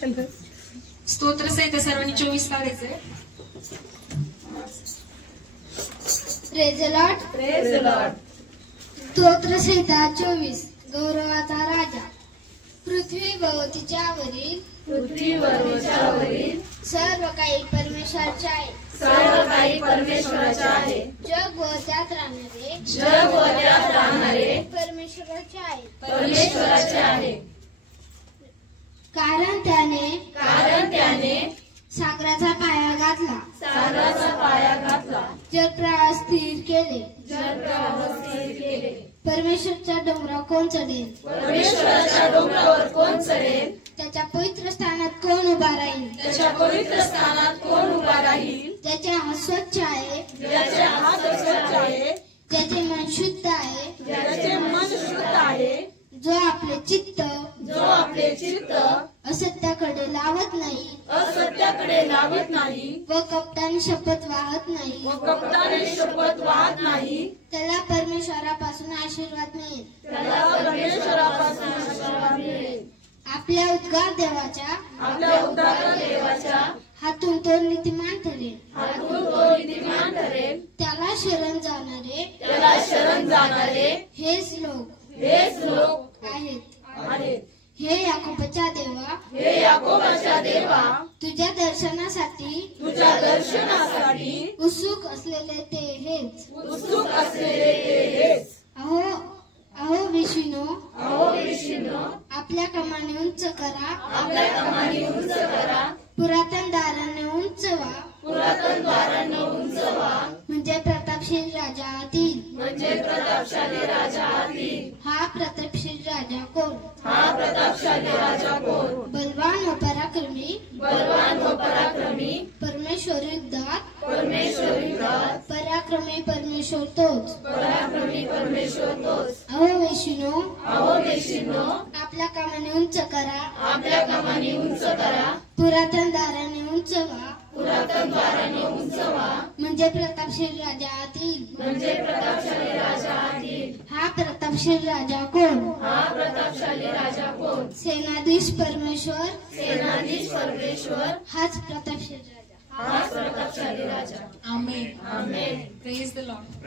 स्तोत्र सहित सर्वांनी 24 काढायचे. Praise the Lord. Praise the Lord. स्तोत्र संहिता 24. गौरवाचा राजा. पृथ्वी व तिच्यावरील सर्व काही परमेश्वराचे आहे. सर्व काही परमेश्वराचे आहे. जग व त्यात राहणारे परमेश्वराचे आहे. कारण त्याने सागराचा पाया घातला. जलप्रवाह स्थिर केले. परमेश्वराच्या डोंगरावर कोण चढेल? त्याच्या पवित्र स्थानात कोण उभा राहील? ज्याचे हात स्वच्छ आहे, ज्याचे मन शुद्ध आहे, जो आपले चित्त असत्याकडे लावत नाही व कपटाने शपथ वाहत नाही, त्याला परमेश्वरापासून आशीर्वाद मिळेल. आपल्या उद्गार देवाच्या हातून तो नीतिमान ठरेल. त्याला शरण जाणारे हेच लोक आहेत. हे याकोबाच्या देवा, तुझ्या दर्शनासाठी उत्सुक असलेले ते हेच. अहो विष्णू, आपल्या कमानी उंच करा. पुरातन दारांना उंचवा. म्हणजे प्रतापशील राजा आतील. हा प्रतापशील राजा कोण? बलवान व पराक्रमी परमेश्वर युद्धात पराक्रमी परमेश्वर तोच. अहो विष्णू, आपल्या कामाने उंच करा. पुरातन दाराने उंचवा. म्हणजे प्रतापशील राजा आतील. हा प्रतापशील राजा कोण? सेनाधीश परमेश्वर हाच प्रतापशील राजा. आमेन. Praise the Lord.